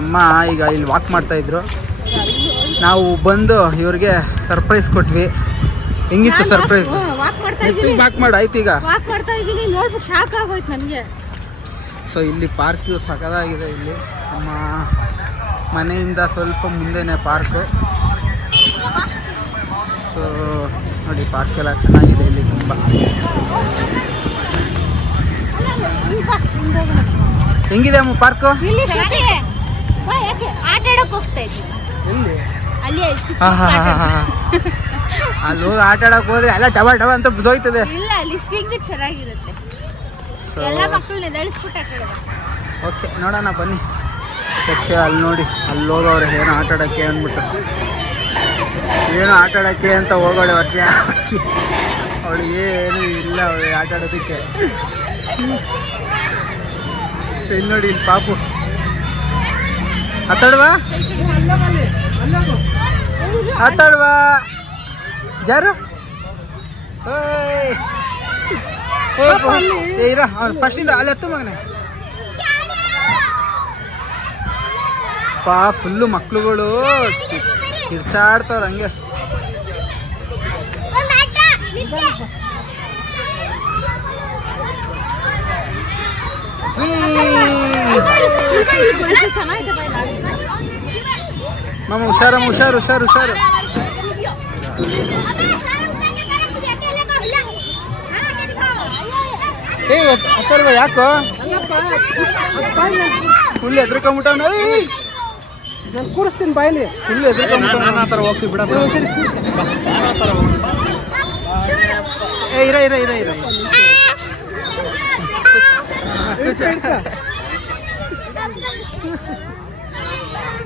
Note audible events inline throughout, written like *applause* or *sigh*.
ಅಮ್ಮ ಈಗ ಇಲ್ಲಿ ವಾಕ್ ಮಾಡ್ತಾ ಇದ್ರು. ನಾವು ಬಂದು ಇವ್ರಿಗೆ ಸರ್ಪ್ರೈಸ್ ಕೊಟ್ವಿ. ಹೆಂಗಿತ್ತು ಸರ್ಪ್ರೈಸ್ ವಾಕ್ ಮಾಡ್ತಾ ಇದ್ದೀನಿ. ವಾಕ್ ಮಾಡು ಆಯ್ತು ಈಗ. ವಾಕ್ ಮಾಡ್ತಾ ಇದ್ದೀನಿ ನೋಡ್ಬಿಟ್ಟು ಶಾಕ್ ಆಗೋಯ್ತು ನನಗೆ. ಸೊ ಇಲ್ಲಿ ಪಾರ್ಕ್ ಸಖದಾಗಿದೆ ಇಲ್ಲಿ. ನಮ್ಮ ಮನೆಯಿಂದ ಸ್ವಲ್ಪ ಮುಂದೆನೆ ಪಾರ್ಕು ಸೊ ನೋಡಿ ಪಾರ್ಕ್ ಎಲ್ಲ ಚೆನ್ನಾಗಿದೆ ಇಲ್ಲಿ ತುಂಬ. ಹೆಂಗಿದೆ ಅಮ್ಮ ಪಾರ್ಕು ಆಟ ಆಡಕ್ ಹೋಗ್ತಾ ಎಲ್ಲಿ? ಅಲ್ಲಿ ಚಿಕ್ಕ ಹಾ ಹಾ ಆಟ ಹಾ ಹಾ. ಆಡೋದು. ಅಲ್ಲಿ ಹೋಗಿ ಆಟ ಆಡಕ್ ಹೋದ್ರೆ ಎಲ್ಲ ಡಬಲ್ ಡಬಲ್ ಅಂತ ಬಿದ್ದೋಯ್ತದೆ. ಇಲ್ಲ ಅಲ್ಲಿ ಸ್ವಿಂಗ್ ಚೆನ್ನಾಗಿರುತ್ತೆ. ಎಲ್ಲ ಮಕ್ಕಳು ನೆದಳಿಸ್ಬಿಟ್ಟು ಆಟ ಆಡೋದು ಓಕೆ ನೋಡೋಣ ಬನ್ನಿ. ಮತ್ತೆ ಅಲ್ಲಿ ನೋಡಿ ಅಲ್ಲಿ ಹೋಗೋರು ಏನು ಆಟ ಆಡೋಕ್ಕೆ ಅಂದ್ಬಿಟ್ಟು. ಏನು ಆಟ ಆಡೋಕ್ಕೆ ಅಂತ ಹೋಗೋಳೆ ವರ್ಷ ಅವಳು ಏನು ಇಲ್ಲ ಅವಳು ಆಟ ಆಡೋದಕ್ಕೆ ಸೊ ಇಲ್ಲಿ ನೋಡಿ ಇಲ್ಲಿ ಪಾಪು. ಆಟಾಡುವಾ ಆಟಾಡುವಾ ಯಾರು ಓಯ್. ಏ, ಇರ ಫಸ್ಟಿಂದ ಅಲ್ಲಿ ಹತ್ತು ಮಗನೇ ಪಾ ಫುಲ್ಲು ಮಕ್ಳುಗಳು ಕಿರ್ಚಾಡ್ತಾವ್ರ ಹಂಗೆ ಚೆನ್ನಾಗಿದೆ ಬೈ ಮಾಮ ಹುಷಾರಮ್ಮ ಹುಷಾರು ಹುಷಾರು ಹುಷಾರು. ಏ ಅತ್ತಲ್ವ ಯಾಕೋ? ಫುಲ್ ಎದ್ರಕೊಂಬಿಟ್ಟವನ? ನಾನು ಕೂರಿಸ್ತೀನಿ ಬಾಯಲ್ಲಿ ಫುಲ್ ಥರ ಹೋಗ್ತೀವಿ ಬಿಡ ಏ ಇರ ಇರ ಇರ ಇರ.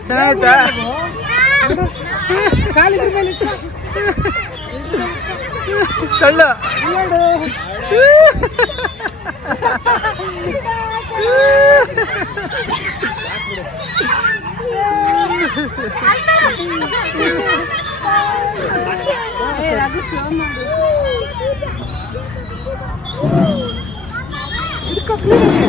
ಚೆನ್ನಾಯ್ತಾ ಕಾಲಿದ್ರ ಮೇಲೆ ಇಟ್ಟು ಕಳ್ಳು ಏ, ರಾಜು slow ಮಾಡು. Yeah!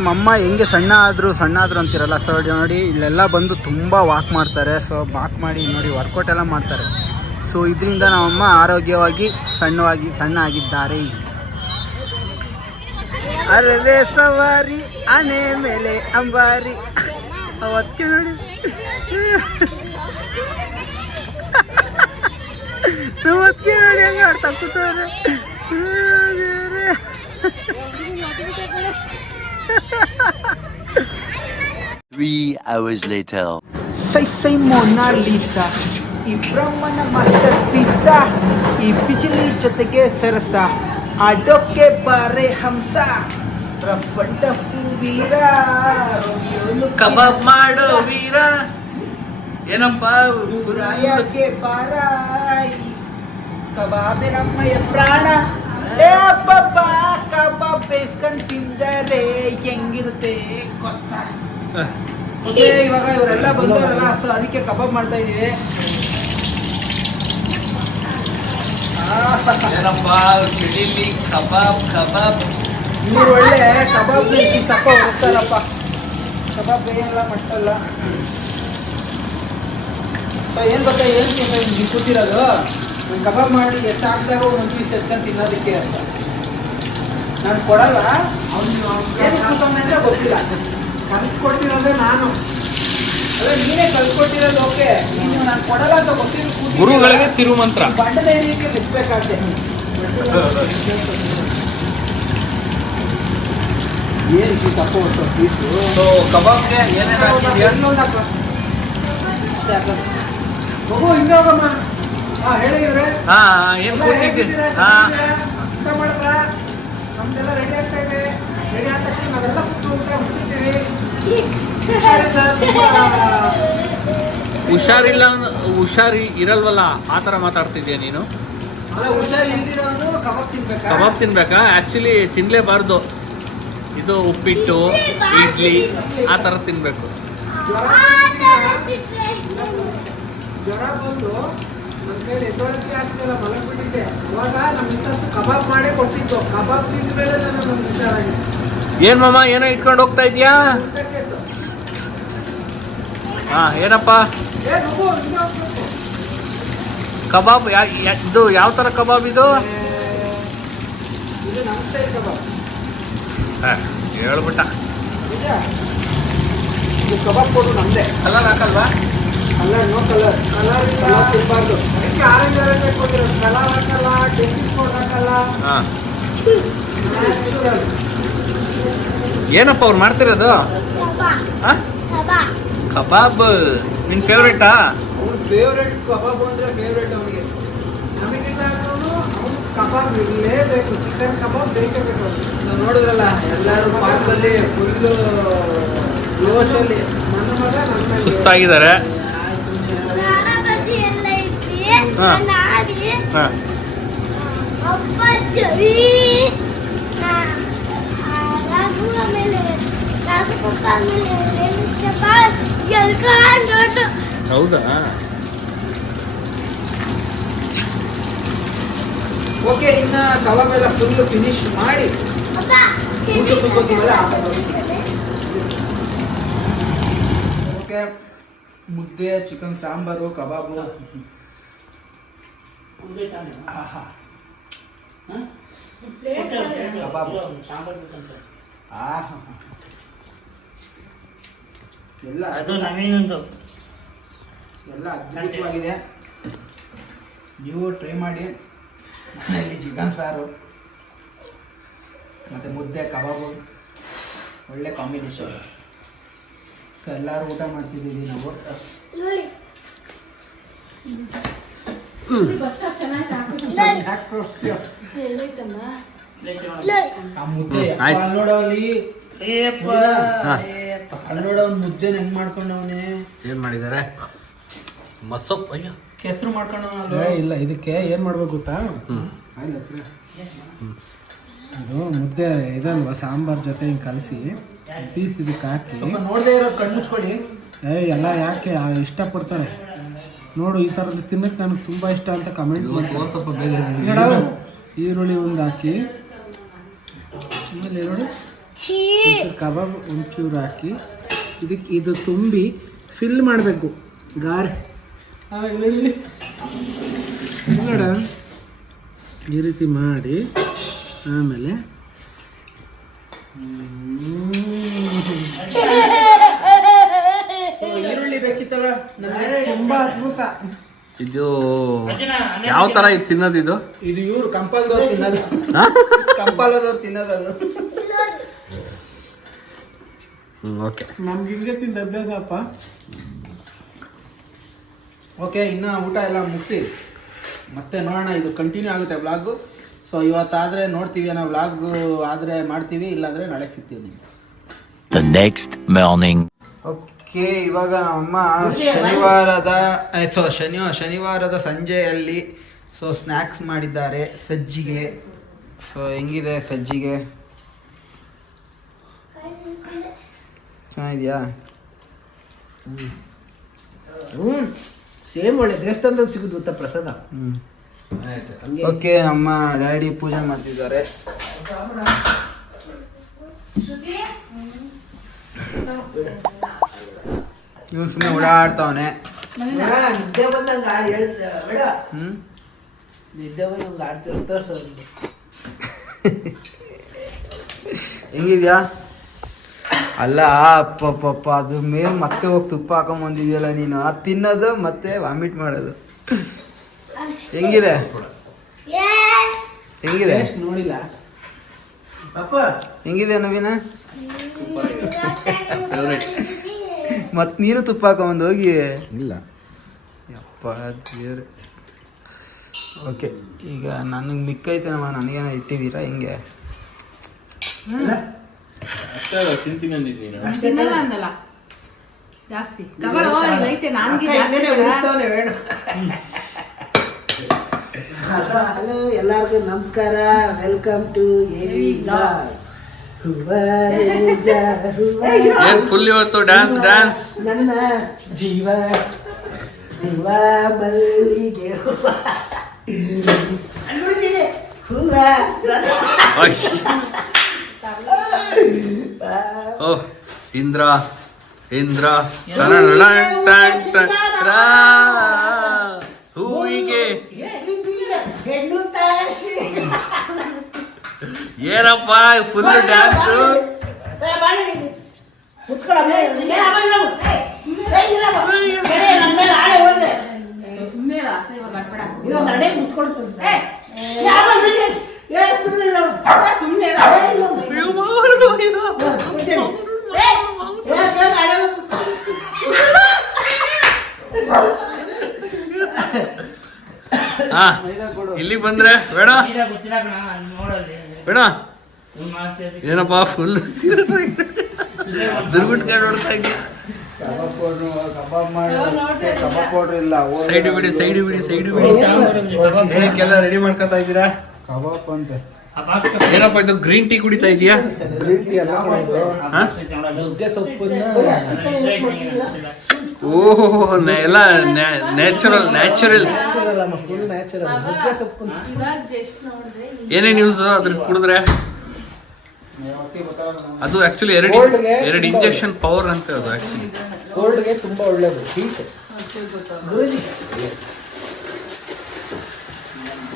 ನಮ್ಮಮ್ಮ ಹೆಂಗೆ ಸಣ್ಣ ಆದರೂ ಸಣ್ಣ ಆದರೂ ಅಂತಿರಲ್ಲ. ಸೊ ನೋಡಿ, ಇಲ್ಲೆಲ್ಲ ಬಂದು ತುಂಬ ವಾಕ್ ಮಾಡ್ತಾರೆ. ಸೊ ವಾಕ್ ಮಾಡಿ ನೋಡಿ ವರ್ಕೌಟ್ ಎಲ್ಲ ಮಾಡ್ತಾರೆ. ಸೊ ಇದರಿಂದ ನಮ್ಮಮ್ಮ ಆರೋಗ್ಯವಾಗಿ ಸಣ್ಣವಾಗಿ, ಸಣ್ಣ ಆಗಿದ್ದಾರೆ. ಅರೆ ಸವಾರಿ, ಆನೆ ಮೇಲೆ ಅಂಬಾರಿ. ಅವತ್ತು ನೋಡಿ. ಅವತ್ತಿಗೆ ನೋಡಿ ಹೆಂಗೆ ಕೂತವ್ರೆ. Three hours later. ಸೈ ಸೈ Lisa. ಈ ಬ್ರಹ್ಮನ ಮಾಸ್ಟರ್ ಪೀಸ ಈ ಬಿಜಿಲಿ ಜೊತೆಗೆ ಸರಸ. ಅಡೋಕೆ ಬಾರೆ ಹಂಸ. ವೀರ. ಕಬಾಬ್ ಮಾಡೋ ವೀರ. ಏನಪ್ಪ? ರಾಯಕ್ಕೆ ಬಾರ ಕಬಾಬೆ ನಮ್ಮಯ್ಯ ಪ್ರಾಣ. ಏ ಕಬಾಬ್ ಬೇಸ್ಕೊಂಡ್ ತಿಂದರೆ ಹೆಂಗಿರುತ್ತೆ ಗೊತ್ತಾ ಓಕೆ ಇವಾಗ ಇವರೆಲ್ಲ ಬಂದವರಲ್ಲ ಸೊ ಅದಕ್ಕೆ ಕಬಾಬ್ ಮಾಡ್ತಾ ಇದೀವಿ ಏನಪ್ಪ ಚಿಡಿಲಿ ಕಬಾಬ್ ಕಬಾಬ್. ಇವ್ರು ಒಳ್ಳೆ ಕಬಾಬ್ ತಪ್ಪ ಹೋಗ್ತಾರಪ್ಪ. ಕಬಾಬ್ ಬೇಯಲ್ಲ ಮಟ್ಟಲ್ಲ. ಸೊ ಏನು ಗೊತ್ತಾ ಹೇಳ್ತೀನಿ ನಿಮ್ಗೆ ಕೂತಿರೋದು ಕಬಾಬ್ ಮಾಡಿ ಎಷ್ಟು ಒಂದು ಪೀಸ್ ಎತ್ಕೊಂಡು ತಿನ್ನೋದಕ್ಕೆ ಅಂತ. ನಾನು ಕೊಡಲ್ಲ. ಅವ್ನು ಗೊತ್ತಿಲ್ಲ. ಕಲಿಸ್ಕೊಡ್ತೀನಂದ್ರೆ ನಾನು. ಅದೇ ನೀನೇ ಕಲ್ಸ್ಕೊಟ್ಟಿರೋದು ಓಕೆ. ನೀನು ನಾನು ಕೊಡಲ್ಲ ಅಂತ ಗೊತ್ತಿರೋ ಗುರುಗಳಿಗೆ ತಿರುಮಂತ್ರ. ಬಂಡದ ಏರಿಯಕ್ಕೆ ಮೆಚ್ಚಬೇಕಾಗ್ತದೆ ಏನು ಈ ತಪ್ಪು ಹೊತ್ತು ಪೀಸು ಕಬಾಬ್ಗೆ ಏನೇನು ಮಗು ಹಿಂಗೆ ಹೋಗಮ್ಮ ಹಾಂ ಹೇಳಿ ಇವ್ರೆ. ಹಾ ಏನ್ ಕೂತಿದ್ದೆ? ಹಾ. ನಮ್ದೆಲ್ಲ ರೆಡಿ ಆಗ್ತಾ ಇದೆ. ರೆಡಿ ಆದ ತಕ್ಷಣ ನಾವೆಲ್ಲ ಕೂತು ಊಟ ಹುಷಾರಿಲ್ಲ, ಹುಷಾರಿ ಇರಲ್ವಲ್ಲ? ಆ ಥರ ಮಾತಾಡ್ತಿದ್ಯಾ ನೀನು? ಅಲ್ಲ ಹುಷಾರು ಇಲ್ದಿರೋನು ಕಬಾಬ್ ತಿನ್ಬೇಕಾ? ಕಬಾಬ್ ತಿನ್ಬೇಕಾ? ಆ್ಯಕ್ಚುಲಿ ತಿನ್ನಲೇಬಾರ್ದು ಇದು ಉಪ್ಪಿಟ್ಟು ಇಡ್ಲಿ ಆ ಥರ ತಿನ್ನಬೇಕು ಜ್ವರ ಜ್ವರ ಬಂದು ನನ್ನ ಕೈಲಿ ಎದ್ದೊಳಕ್ಕೆ ಆಗ್ತಿಲ್ಲ ಮಲಗ್ಬಿಟ್ಟಿದ್ದೆ. ಅವಾಗ ನಮ್ಮ ಮಿಸ್ಸಸ್ ಕಬಾಬ್ ಮಾಡೇ ಕೊಟ್ಟಿದ್ದು ಕಬಾಬ್ ತಿಂದ ಮೇಲೆ ನಾನು ನಮ್ಗೆ ಹುಷಾರಾಗಿದೆ ಏನ್ ಮಾಮ ಏನೋ ಇಟ್ಕೊಂಡು ಹೋಗ್ತಾ ಇದೀಯಾ? ಹಾ ಏನಪ್ಪ? ಕಬಾಬ್ ಇದು ಯಾವ ತರ ಕಬಾಬ್ ಇದು? ಹೇಳ್ಬಿಟ್ಟ. ಕಬಾಬ್ ಕೊಡು ನಮ್ದೆ. ಕಲರ್ ಹಾಕಲ್ವಾ? ಕಲರ್ ನೋ ಕಲರ್ ಕಲರ್ ತಿನ್ಬಾರ್ದು ಅದಕ್ಕೆ ಆರೆಂಜ್ ಆರೆಂಜ್ ಕೊಟ್ಟಿರೋದು ಕಲರ್ ಹಾಕಲ್ಲ ಡೆಂಟಿಸ್ ಪೌಡರ್ ಹಾಕಲ್ಲ ಹಾ. ಏನಪ್ಪ ಅವ್ರು ಮಾಡ್ತಿರೋದು? ಹಾ? ಕಬಾಬ್. ನಿನ್ ಫೇವ್ರೇಟಾ ಅವ್ರ ಫೇವ್ರೆಟ್ ಕಬಾಬ್ ಅಂದ್ರೆ ಫೇವ್ರೆಟ್ ಅವನಿಗೆ ನಮಗಿಂತ ಕಬಾಬ್ ಇರಲೇಬೇಕು. ಚಿಕನ್ ಕಬಾಬ್ ಬೇಕೇ ಬೇಕು. ಸೊ ನೋಡಿದ್ರಲ್ಲ ಎಲ್ಲರೂ ಪಾರ್ಕಲ್ಲಿ ಫುಲ್ಲು ಜೋಶಲ್ಲಿ. ನನ್ನ ಮಗ ನನ್ನ ಮಗ. ಸುಸ್ತಾಗಿದ್ದಾರೆ ಹಾ. ಹಾ ಹೌದಾ? ಓಕೆ ಇನ್ನ ಕಬಾಬ್ ಎಲ್ಲ ಫುಲ್ ಫಿನಿಶ್ ಮಾಡಿ ಓಕೆ ಮುದ್ದೆ ಚಿಕನ್ ಸಾಂಬಾರು ಕಬಾಬು. ಎಲ್ಲ ಅದು ನವೀನಂದು ಎಲ್ಲ ಅದ್ಭುತವಾಗಿದೆ. ನೀವು ಟ್ರೈ ಮಾಡಿ. ಮನೆಯಲ್ಲಿ ಚಿಕನ್ ಸಾರು ಮತ್ತು ಮುದ್ದೆ ಕಬಾಬು ಒಳ್ಳೆ ಕಾಂಬಿನೇಷನ್ ಸೊ ಎಲ್ಲರೂ ಊಟ ಮಾಡ್ತಿದ್ದೀವಿ ನಾವು. ಮುದ್ದೆ ಹ್ಮ್, ಆಯ್ತು. ಅಲ್ಲಿ ನೋಡೋ ಅಲ್ಲಿ ಹಾ. ಅಲ್ಲಿ ನೋಡೋ ಅವ್ನ್ ಮುದ್ದೆನ ಹೆಂಗ್ ಮಾಡ್ಕೊಂಡವನೆ? ಏನ್ ಮಾಡಿದ್ದಾರೆ ಮಸಪ್ ಅಯ್ಯೋ. ಕೆಸರು ಇಲ್ಲ ಇದಕ್ಕೆ ಏನು ಮಾಡ್ಬೇಕು ಗೊತ್ತಾ. ಅದು ಮುದ್ದೆ ಇದಲ್ವಾ ಸಾಂಬಾರ್ ಜೊತೆ ಹಿಂಗೆ ಕಲಸಿ ಪೀಸ್ ಇದಕ್ಕೆ ಹಾಕಿ. ನೋಡದೆ ನೋಡದೇ ಇರೋ ಕಣ್ಣು ಮುಚ್ಕೊಳ್ಳಿ. ಏ ಎಲ್ಲ ಯಾಕೆ ಇಷ್ಟಪಡ್ತಾರೆ? ನೋಡು ಈ ಥರದ್ದು ತಿನ್ನಕ್ಕೆ ನನಗೆ ತುಂಬ ಇಷ್ಟ ಅಂತ ಕಮೆಂಟ್ ಮಾಡಿ ಈರುಳ್ಳಿ ಒಂದು ಹಾಕಿ ಆಮೇಲೆ ನೋಡಿ ಒಂಚೂರು ಕಬಾಬ್ ಒಂಚೂರು ಹಾಕಿ ಇದಕ್ಕೆ ಇದು ತುಂಬಿ ಫಿಲ್ ಮಾಡಬೇಕು. ಗಾರೆ. ನೋಡ ಈ ರೀತಿ ಮಾಡಿ ಆಮೇಲೆ ಈರುಳ್ಳಿ ಬೇಕಿತ್ತಲ್ಲ? ನನಗೆ ತುಂಬಾ ಅದ್ಭುತ. ಇದು ಯಾವ ತರ ಇದು ತಿನ್ನೋದು ಇದು? ಇದು ಇವ್ರು ಕಂಪಲ್ದವ್ರು ತಿನ್ನೋದು. ಕಂಪಲ್ದವ್ರು ಕಂಪಾಲದವ್ರು ತಿನ್ನೋದು ಅದು ಓಕೆ. ನಮ್ಗೆ ಹಿಂಗೆ ತಿಂದ ಅಭ್ಯಾಸ ಅಪ್ಪ. ಓಕೆ ಇನ್ನ ಊಟ ಎಲ್ಲ ಮುಗಿಸಿ. ಮತ್ತೆ ನೋಡೋಣ ಇದು ಕಂಟಿನ್ಯೂ ಆಗುತ್ತೆ ವ್ಲಾಗು ಸೊ ಇವತ್ತಾದ್ರೆ ನೋಡ್ತೀವಿ ನಾವು ವ್ಲಾಗ್ ಆದ್ರೆ ಮಾಡ್ತೀವಿ ಇಲ್ಲಾಂದ್ರೆ ನಾಳೆ ಸಿಗ್ತೀವಿ ನಿಮ್ಗೆ. The next morning. ಓಕೆ ಇವಾಗ ನಮ್ಮಮ್ಮ ಶನಿವಾರದ ಸೊ ಶನಿವಾರ ಶನಿವಾರದ ಸಂಜೆಯಲ್ಲಿ ಸೊ ಸ್ನ್ಯಾಕ್ಸ್ ಮಾಡಿದ್ದಾರೆ ಸಜ್ಜಿಗೆ. ಸೊ ಹೆಂಗಿದೆ ಸಜ್ಜಿಗೆ? ಚೆನ್ನಾಗಿದೆಯಾ? ಹ್ಞೂ ಸೇಮ್ ಒಳ್ಳೆ ದೇವಸ್ಥಾನದಲ್ಲಿ ಸಿಗುದು ಗೊತ್ತಾ ಪ್ರಸಾದ. ಹ್ಞೂ ಓಕೆ ನಮ್ಮ ಡ್ಯಾಡಿ ಪೂಜೆ ಮಾಡ್ತಿದ್ದಾರೆ. ಇವನು ಸುಮ್ಮನೆ ಓಡಾಡ್ತಾವನೆ. ನಿದ್ದೆ ಬಂದಂಗ ಹೇಳ್ತ ಬೇಡ. ಹ್ಮ್? ನಿದ್ದೆ ಬಂದಂಗ ಆಡ್ತಿರ್ ಹೆಂಗಿದ್ಯಾ? ಅಲ್ಲ ಅಪ್ಪಪ್ಪ ಅದು ಮೇಲೆ ಮತ್ತೆ ಹೋಗಿ ತುಪ್ಪ ಹಾಕೊಂಡ್ ಬಂದಿದ್ಯಲ್ಲ ನೀನು. ಅದು ತಿನ್ನೋದು ಮತ್ತೆ ವಾಮಿಟ್ ಮಾಡೋದು. ಹೆಂಗಿದೆ? ಹೆಂಗಿದೆ? ಟೇಸ್ಟ್ ನೋಡಿಲ್ಲ. ಅಪ್ಪ. ಹೆಂಗಿದೆ ನವೀನ? ಫೇವ್ರೇಟ್ ಮತ್ ನೀನು ತುಪ್ಪ ಹಾಕೊಂಬಂದು ಹೋಗಿ. ಇಲ್ಲ. ಯಪ್ಪ ದೇವ್ರೆ. ಓಕೆ ಈಗ ನನಗೆ ಮಿಕ್ಕೈತೆ ನಮ್ಮ ನನಗೇನೋ ಇಟ್ಟಿದ್ದೀರಾ? ಹಿಂಗೆ. ತಿಂತೀನಿ ಅಂದಿದ್ದು ನೀನು. ತಿನ್ನಲ್ಲ ಅನ್ನಲ್ಲ ಜಾಸ್ತಿ. ತಗೊಳ್ಳೋ ನನ್ಗೆ ಹಲೋ ಎಲ್ಲರಿಗೂ ನಮಸ್ಕಾರ. ವೆಲ್ಕಮ್ ಟು ಎವಿ ಏನ್ ಫುಲ್ ಇವತ್ತು ಡ್ಯಾನ್ಸ್ ಡ್ಯಾನ್ಸ್ ನನ್ನ ಜೀವ ಹೂವ ಮಲ್ಲಿಗೆ ಹೂವ. ಓ ಇಂದ್ರ ಇಂದ್ರ. ಹೂವಿಗೆ. ಹೆಣ್ಣು ತಾರಸಿ. ಏನಪ್ಪ ಫುಲ್ ಡ್ಯಾನ್ಸ್ ಇಲ್ಲಿ. ಬಂದ್ರೆ ಬೇಡ ಇಲ್ಲ ಗೊತ್ತಿಲ್ಲ ಕಣ ನೋಡಲ್ಲಿ ಬೇಡ. ಏನಪ್ಪ ಫುಲ್ ಸೀರಿಯಸ್ ಆಗಿ. ಕಾಡ್ ನೋಡ್ತಾ ಇದ್ದೆ ಸೈಡ್ ಬಿಡಿ ಸೈಡ್ ಬಿಡಿ ಸೈಡ್ ಬಿಡಿ. ಏನಕ್ಕೆಲ್ಲ ರೆಡಿ ಮಾಡ್ಕೊತಾ ಇದ್ದೀರಾ? ಕಬಾಬ್ ಅಂತೆ. ಏನಪ್ಪ ಇದು ಗ್ರೀನ್ ಟೀ ಕುಡಿತಾ ಇದೀಯಾ ಗ್ರೀನ್ ಟೀ ಎಲ್ಲ ಓಹೋ ಎಲ್ಲ ನ್ಯಾಚುರಲ್ ನ್ಯಾಚುರಲ್ ಜಸ್ಟ್ ಯೂಸ್ ಅದ್ರ ಕುಡಿದ್ರೆ? ಅದು ಆಕ್ಚುಲಿ ಎರಡು ಎರಡು ಇಂಜೆಕ್ಷನ್ ಪವರ್ ಅಂತ ಅದು ಆಕ್ಚುಲಿ ಕೋಲ್ಡ್ಗೆ ತುಂಬಾ ಒಳ್ಳೇದು ಹೀಟ್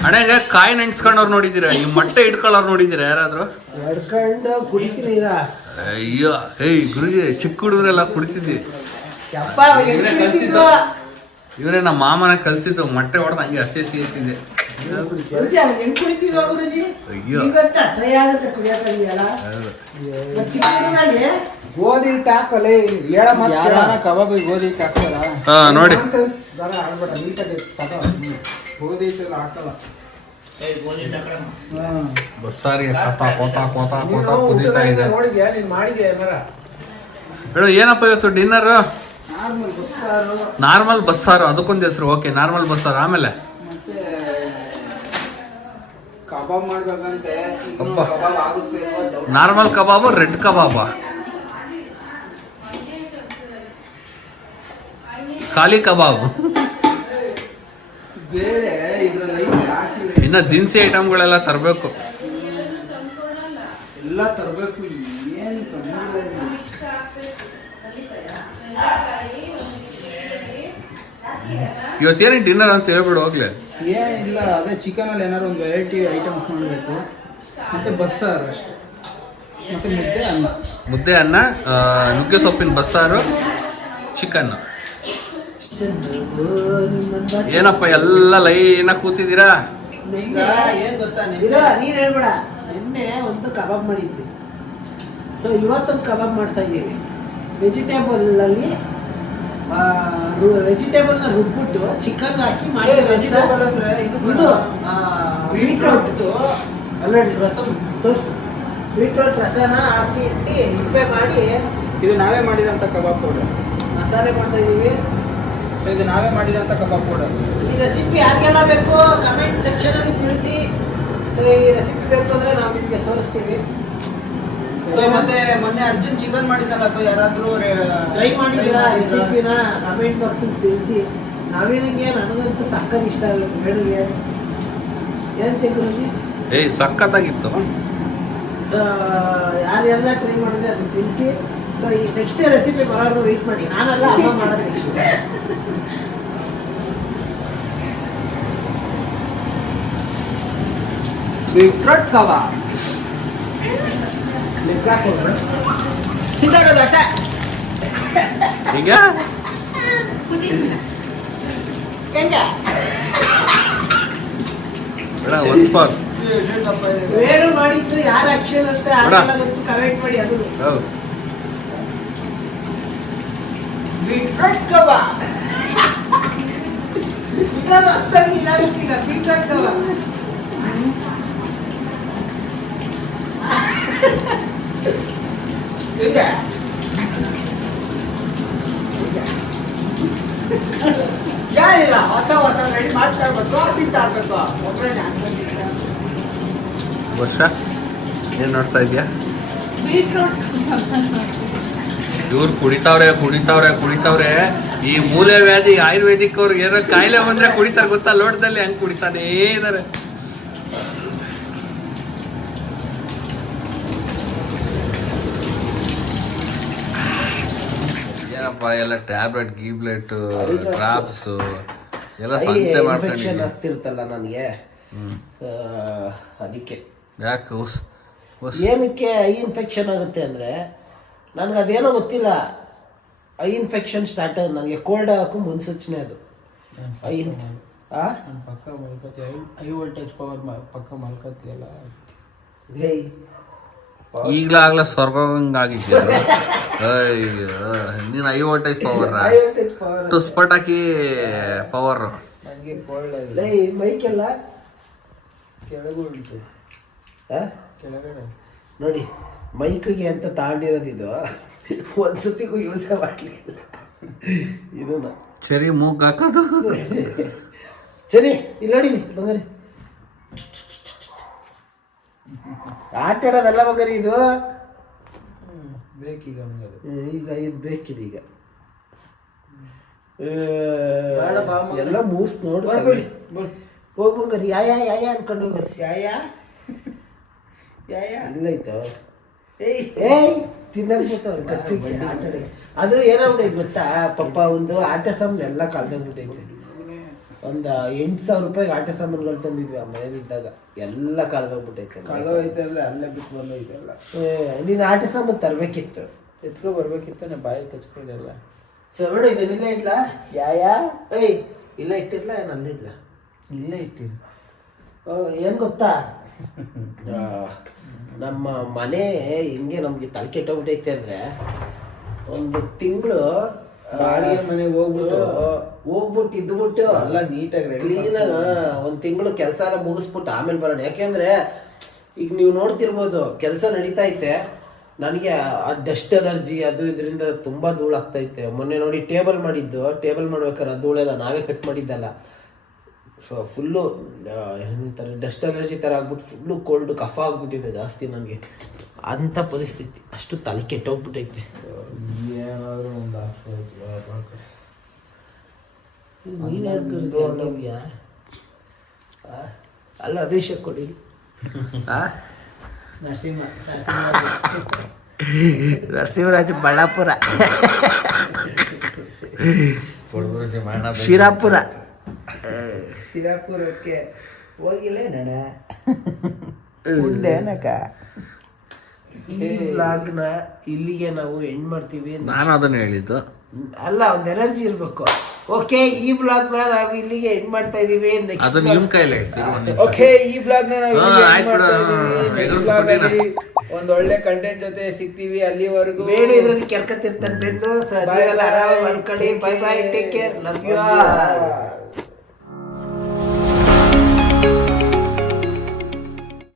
ಹಣೆಗೆ ಕಾಯಿ ನೆನ್ಸ್ಕೊಂಡವ್ರು ನೋಡಿದ್ದೀರಾ? ಈ ಮೊಟ್ಟೆ ಇಟ್ಕೊಳ್ಳೋರು ನೋಡಿದ್ದೀರಾ ಯಾರಾದ್ರು? ಹೊಡ್ಕೊಂಡು ಕುಡಿತೀನಿ ಈಗ. ಅಯ್ಯೋ ಏಯ್ ಗುರುಜಿ ಚಿಕ್ಕ ಹುಡುಗರೆಲ್ಲ ಕುಡಿತಿದ್ದೀವಿ? ಇವರೇ ನಮ್ಮ ಮಾಮನ ಕಲ್ಸಿದ್ದು ಮೊಟ್ಟೆ ಹೊಡೆದ ಹಂಗೆ ಹಸಿ ಹಸಿ ಹಸಿದೆ. ಗೋಧಿ ಹೇಳ ಕಬಾಬ್ ಗೋಧಿ ಹಾಕ್ತಾರ? ಹಾ ನೋಡಿ. ಗೋಧಿ ಹಾಕಲ್ಲ. ಕೊತ ಕೊತ ಕೊತ ಕೊತ ಕುದೀತಾ ಇದೆ. ಏನಪ್ಪ ಇವತ್ತು ಡಿನ್ನರ್ ನಾರ್ಮಲ್ ಬಸ್ಸಾರು ಅದಕ್ಕೊಂದು ಹೆಸರು. ಓಕೆ ನಾರ್ಮಲ್ ಬಸ್ಸಾರು ಆಮೇಲೆ? ನಾರ್ಮಲ್ ಕಬಾಬು ರೆಡ್ ಕಬಾಬ ಖಾಲಿ ಕಬಾಬ್? ಇನ್ನ ದಿನಸಿ ಐಟಮ್ಗಳೆಲ್ಲ ತರಬೇಕು. ಎಲ್ಲ ತರಬೇಕು ಏನು. ಇವತ್ತೇನು ಡಿನ್ನರ್ ಅಂತ ಹೇಳ್ಬಿಡು ಹೋಗ್ಲಿ. ಏನಿಲ್ಲ ಅದೇ ಚಿಕನ್ ಅಲ್ಲಿ ಏನಾದ್ರು ಒಂದು ವೆರೈಟಿ ಐಟಮ್ಸ್ ಮಾಡಬೇಕು. ಮತ್ತೆ ಬಸ್ಸಾರು ಅಷ್ಟೇ. ಮತ್ತೆ ಮುದ್ದೆ ಅನ್ನ. ಮುದ್ದೆ ಅನ್ನ ನುಗ್ಗೆ ಸೊಪ್ಪಿನ ಬಸ್ಸಾರು ಚಿಕನ್ ಏನಪ್ಪ ಎಲ್ಲ ಲೈನ ಕೂತಿದ್ದೀರಾ? ಈಗ ಏನ್ ಗೊತ್ತಾ ನೀನು ನೀನ್ ಹೇಳ್ಬೇಡ. ನಿನ್ನೆ ಒಂದು ಕಬಾಬ್ ಮಾಡಿದ್ವಿ. ಸೊ ಇವತ್ತೊಂದು ಕಬಾಬ್ ಮಾಡ್ತಾ ಇದ್ದೀವಿ. ವೆಜಿಟೇಬಲ್ ಅಲ್ಲಿ ವೆಜಿಟೇಬಲ್ನ ರುಬ್ಬಿಟ್ಟು ಚಿಕನ್ ಹಾಕಿ ಮಾಡಿ ವೆಜಿಟೇಬಲ್ ಅಂದ್ರೆ ಇದು ಬೀಟ್ರೂಟ್ ಅಲ್ಲ ರಸಂ ತೋರಿಸು. ಬೀಟ್ರೂಟ್ ರಸನ ಹಾಕಿ ಇಟ್ಟು ಹಿಪ್ಪೆ ಮಾಡಿ ಇದು ನಾವೇ ಮಾಡಿರೋಂಥ ಕಬಾಬ್ ಪೌಡರ್ ಮಸಾಲೆ ಮಾಡ್ತಾ ಇದೀವಿ. ಸೊ ಇದು ನಾವೇ ಮಾಡಿರೋಂಥ ಕಬಾಬ್ ಪೌಡರ್ ಈ ರೆಸಿಪಿ ಯಾರಿಗೆಲ್ಲ ಬೇಕು ಕಮೆಂಟ್ ಸೆಕ್ಷನ್ ಅಲ್ಲಿ ತಿಳಿಸಿ. ಸೊ ಈ ರೆಸಿಪಿ ಬೇಕು ಅಂದ್ರೆ ನಾವು ನಿಮಗೆ ತೋರಿಸ್ತೀವಿ. ಸೊ ಮತ್ತೆ ಮೊನ್ನೆ ಅರ್ಜುನ್ ಚಿಕನ್ ಮಾಡಿದ್ದಲ್ಲ ಸೊ ಯಾರಾದ್ರೂ ಟ್ರೈ ಮಾಡಿದ್ದೀರಾ ರೆಸಿಪಿನ ಕಮೆಂಟ್ ಬಾಕ್ಸ್ ತಿಳಿಸಿ. ನವೀನಿಗೆ ನನಗಂತೂ ಸಕ್ಕತ್ ಇಷ್ಟ ಆಗುತ್ತೆ. ಬೇಡಿಗೆ ಏನ್? ತಿಂಗ್ಳುಜಿ ಏಯ್ ಸಖತ್ತಾಗಿತ್ತು. ಸೊ ಯಾರೆಲ್ಲ ಟ್ರೈ ಮಾಡಿದ್ರೆ ಅದನ್ನ ತಿಳಿಸಿ. ಸೊ ಈ ನೆಕ್ಸ್ಟ್ ರೆಸಿಪಿ ಬರೋರು ವೆಯ್ಟ್ ಮಾಡಿ. ನಾನೆಲ್ಲ ಅಮ್ಮ ಮಾಡೋದು ನೆಕ್ಸ್ಟ್ ಬೀಟ್ರೂಟ್ ಕಬಾಬ್ ತಿನ್ನೋದು ಅಷ್ಟೇ ಈಗ ಹೆಂಗೆ? ಬೇಡ ಒಂದು ಪಾಲ್. ಮಾಡಿದ್ದು ಯಾರು ಆಕ್ಷನ್ ಅಂತ ಕಮೆಂಟ್ ಮಾಡಿ ಅದು. ಹೌದು. ಬೀಟ್ರೂಟ್ ಕಬಾಬ್ ಬೀಟ್ರೂಟ್ ಕಬಾಬ್ ಈಗ ಯಾರಿಲ್ಲ? ಹೊಸ ಹೊಸ ರೆಡಿ ಮಾಡ್ತಾ ಇರ್ಬೇಕು ತಿಂತಾ ಇರ್ಬೇಕು. ಒಬ್ಬರೇ ವರ್ಷ ಏನ್ ನೋಡ್ತಾ ಇದೆಯಾ? ಇವ್ರು ಕುಡಿತಾವ್ರೆ ಕುಡಿತಾವ್ರೆ ಕುಡಿತಾವ್ರೆ ಈ ಮೂಲೆ ವ್ಯಾಧಿ ಆಯುರ್ವೇದಿಕ್ ಅವ್ರಿಗೆ ಏನೋ ಕಾಯಿಲೆ ಬಂದ್ರೆ ಕುಡಿತಾರೆ ಗೊತ್ತಾ? ಲೋಟದಲ್ಲಿ ಹಂಗ್ ಕುಡಿತಾನೆ ಇದಾರೆ. ಏನಪ್ಪ ಎಲ್ಲ ಟ್ಯಾಬ್ಲೆಟ್ ಗೀಬ್ಲೆಟ್ ಡ್ರಾಪ್ಸ್ ಎಲ್ಲ ಸಂತೆ ಇನ್ಫೆಕ್ಷನ್ ಮಾಡ್ಕೊಂಡಿದ್ದೀನಿ ಆಗ್ತಿರ್ತಲ್ಲ ನನಗೆ. ಅದಕ್ಕೆ. ಯಾಕೆ ಉಸ್ ಉಸ್ ಏನಕ್ಕೆ ಐ ಇನ್ಫೆಕ್ಷನ್ ಆಗುತ್ತೆ ಅಂದರೆ ನನಗೆ ಅದೇನೋ ಗೊತ್ತಿಲ್ಲ. ಐ ಇನ್ಫೆಕ್ಷನ್ ಸ್ಟಾರ್ಟ್ ಆಗೋದು ನನಗೆ ಕೋಲ್ಡ್ ಹಾಕು ಮುನ್ಸೂಚನೆ ಅದು. ಐ ಇನ್ ಆ? ನಾನು ಪಕ್ಕ ಮಲ್ಕೋತಿ ಐ ಐ ವೋಲ್ಟೇಜ್ ಪವರ್ ಪಕ್ಕ ಮಲ್ಕೋತಿಯಲ್ಲ? ಹೇಯ್. ಈಗ್ಲಾಗ್ಲೇ ಸ್ವರ್ಗ ಆಗಿದ್ಯಾ ಅಯ್ಯೋ ನೀನ್ ಐ ವೋಲ್ಟೇಜ್ ಪವರ್ ಟು ಸ್ಪಟ್ ಹಾಕಿ ಪವರ್ ಮೈಕೆಲ್ಲ? ಕೆಳಗಡೆ ನೋಡಿ ಮೈಕಿಗೆ ಅಂತ ತಾಂಡಿರೋದಿದು. ಒಂದ್ಸತಿಗೂ ಯೂಸ್ ಮಾಡಲಿಲ್ಲ ಇದನ್ನ. ಸರಿ ಮೂಗ್ ಹಾಕೋದು. *laughs* ಸರಿ ಇಲ್ಲಿ ನೋಡಿ ಬಂಗಾರಿ. ಆಟ ಆಡೋದಲ್ಲ ಬಂಗಾರಿ ಇದು ಬೇಕೀಗ ಈಗ ಇದು ಬೇಕಿದೆ ಈಗ. ಎಲ್ಲ ಮೂಸ್ ನೋಡಿ. ಹೋಗ್ ಬಂಗಾರಿ. ಯಾ ಯಾ ಯಾ ಯಾ ಅನ್ಕೊಂಡು ಹೋಗ್ರಿ ಯಾಯ ಯಾ ಇಲ್ಲೈತೋ ಏಯ್. ಏಯ್ ತಿನ್ನಕ್ ಬರ್ತಾವ ಕಚ್ಚಿಗೆ ಆಟ ಆಡಕ್ಕೆ. ಅದು ಏನಾಗ್ಬಿಟ್ಟೈತೆ ಗೊತ್ತಾ? ಪಪ್ಪ ಒಂದು ಆಟ ಸಾಮಾನು ಎಲ್ಲ ಕಳ್ದೋಗ್ಬಿಟ್ಟೈತೆ ಒಂದ್ ಎಂಟು ಸಾವಿರ ರೂಪಾಯಿಗೆ ಆಟ ಸಾಮಾನುಗಳು ತಂದಿದ್ವಿ ಆ ಮನೇಲಿದ್ದಾಗ ಎಲ್ಲ ಕಳೆದೋಗ್ಬಿಟ್ಟೈತೆ ಕಳ್ಳ ಐತೆ ಅಲ್ಲ ಅಲ್ಲೇ ಬಿಟ್ಟು ಬಂದು ಇದೆಲ್ಲ ಏ, ನೀನ್ ಆಟ ಸಾಮಾನು ತರಬೇಕಿತ್ತು. ಎತ್ಕೊ ಬರ್ಬೇಕಿತ್ತು ನಾ ಬಾಯಿ ಕಚ್ಕೊಂಡಿಲ್ಲ ಸವಣ ಇದನ್ನಿಲ್ಲ ಇಲ್ಲ ಇಟ್ಲಾ? ಯಾಯ ಏಯ್ ಇಲ್ಲ ಇಟ್ಟಿರ್ಲ ಏನು ಇಲ್ಲ ಇಲ್ಲೇ ಇಟ್ಟಿರಿ ಏನು ಗೊತ್ತಾ? ನಮ್ಮ ಮನೆ ಹೆಂಗೆ ನಮಗೆ ತಲೆ ಕೆಟ್ಟೋಗ್ಬಿಟ್ಟೈತೆ ಅಂದ್ರೆ ಒಂದು ತಿಂಗಳು ಬಾಡಿಗೆ ಮನೆಗೆ ಹೋಗ್ಬಿಟ್ಟು. ಹೋಗ್ಬಿಟ್ಟು ಇದ್ಬಿಟ್ಟು ಎಲ್ಲ ನೀಟಾಗಿ ರೆಡಿ ಕ್ಲೀನಾಗ ಒಂದು ತಿಂಗಳು ಕೆಲಸ ಎಲ್ಲ ಮುಗಿಸ್ಬಿಟ್ಟು ಆಮೇಲೆ ಬರೋಣ. ಯಾಕೆಂದ್ರೆ ಈಗ ನೀವು ನೋಡ್ತಿರ್ಬೋದು ಕೆಲಸ ನಡೀತಾ ಐತೆ. ನನಗೆ ಆ ಡಸ್ಟ್ ಅಲರ್ಜಿ ಅದು ಇದರಿಂದ ತುಂಬಾ ಧೂಳು ಆಗ್ತೈತೆ. ಮೊನ್ನೆ ನೋಡಿ ಟೇಬಲ್ ಮಾಡಿದ್ದು. ಟೇಬಲ್ ಮಾಡ್ಬೇಕಾದ್ರೆ ಆ ಧೂಳೆಲ್ಲ ನಾವೇ ಕಟ್ ಮಾಡಿದ್ದಲ್ಲ. ಸೊ ಫುಲ್ಲು ಏನಂತಾರೆ ಡಸ್ಟ್ ಅಲರ್ಜಿ ಥರ ಆಗ್ಬಿಟ್ಟು ಫುಲ್ಲು ಕೋಲ್ಡ್ ಕಫ ಆಗ್ಬಿಟ್ಟಿದೆ ಜಾಸ್ತಿ ನನಗೆ. ಅಂಥ ಪರಿಸ್ಥಿತಿ. ಅಷ್ಟು ತಲೆ ಕೆಟ್ಟೋಗ್ಬಿಟ್ಟೈತೆ. ನೀನ್? ಆ? ಅಲ್ಲ ಆದೇಶ ಕೊಡಿ. ಆ? ನರಸಿಂಹ ನರಸಿಂಹರಾಜ. ಬಳ್ಳಾಪುರ. ಶಿರಾಪುರ. ಶಿರಾಪುರಕ್ಕೆ ಹೋಗಿಲ್ಲ ನಡ ಉಂಡೆನಕ ಈ ವ್ಲಾಗ್ನ ಇಲ್ಲಿಗೆ ನಾವು ಎಂಡ್ ಮಾಡ್ತೀವಿ ನಾನು ಅದನ್ನ ಹೇಳಿದ್ದು. ಅಲ್ಲ ಒಂದು ಎನರ್ಜಿ ಇರ್ಬೇಕು. ಓಕೆ ಈ ವ್ಲಾಗ್ನ ನಾವು ಇಲ್ಲಿಗೆ ಎಂಡ್ ಮಾಡ್ತಾ ಇದೀವಿ. ನೆಕ್ಸ್ಟ್ ಅದು ನಿಮ್ ಕೈಲೇ ಸರಿ. ಓಕೆ ಈ ಬ್ಲಾಗ್ನ ನಾವು ಇಲ್ಲಿಗೆ end ಮಾಡ್ತಾ ಇದೀವಿ. ಹಾ, Next vlog ಅಲ್ಲಿ ಒಂದ್ ಒಳ್ಳೆ ಕಂಟೆಂಟ್ ಜೊತೆ ಸಿಗ್ತೀವಿ ಅಲ್ಲಿವರೆಗೂ. ಬೇಡ ಇದ್ರಲ್ಲಿ ಕೆಲ್ಕತ್ತಿರ್ತಾರೆ ಬೆನ್ನು Bye bye. ಅನ್ಕೊಳ್ಳಿ bye bye take care love you